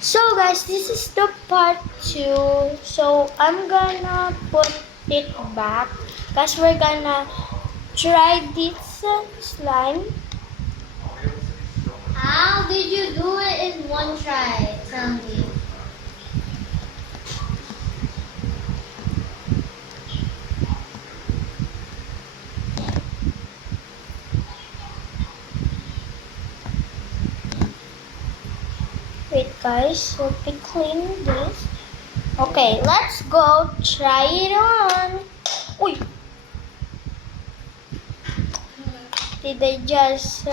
So guys, this is the part 2. So I'm gonna put it back because we're gonna try this slime. How did you do it in one try? Tell me. Wait guys, let me clean this. Okay, let's go try it on. Uy! Did I just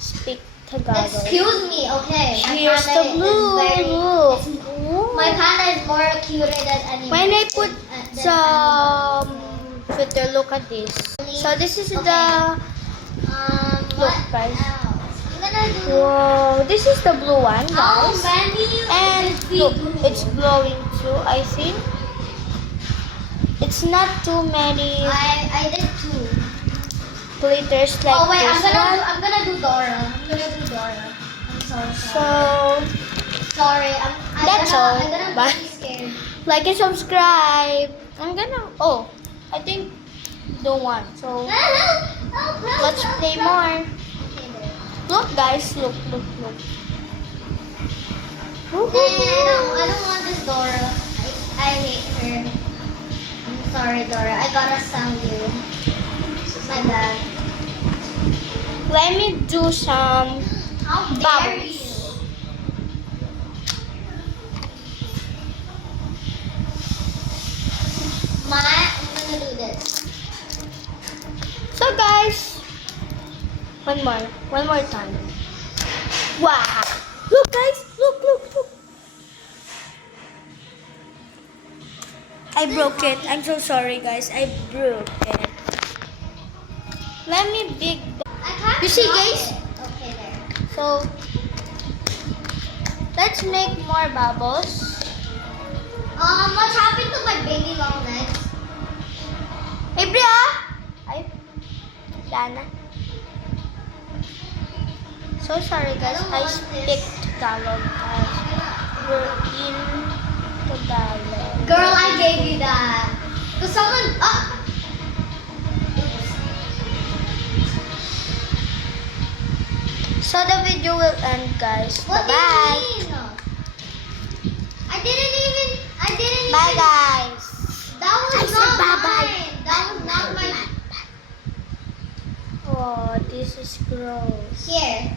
speak Tagalog? Excuse me, okay. Here's the blue. Look. My panda is more cuter than anyone. When I put some filter, look at this. So this is the look, what guys. else? I'm gonna do. Wow, this is the blue one, How guys. many And look, it's glowing too, I think. It's not too many I did two. glitters like Oh wait, this one. I'm gonna do Dora. I'm gonna do Dora. I'm so sorry. So, Sorry. That's all. I'm gonna Bye. be scared. like and subscribe. Oh, I think don't want. So, let's play more. Okay, there. Look guys, look. I don't want this Dora. I hate her. I'm sorry, Dora. I gotta sound you. My bad. Let me do some How dare bubbles. you? I'm gonna do this. So guys, one more time. Wow! Look guys, look. I broke it. I'm so sorry guys. I broke it. Let me big. I can't You see, drop guys? it. Okay, there. So let's make more bubbles. What happened to my baby long legs? Hey Bria! Ay, Dana. So sorry guys. I speak Tagalog as we're in Tagalog. Girl, I gave you that. Cause someone. So the video will end guys. What Bye-bye. do you mean? I didn't Bye even. guys. That was I said not bye-bye. mine. That was not my. Oh, this is gross. Here.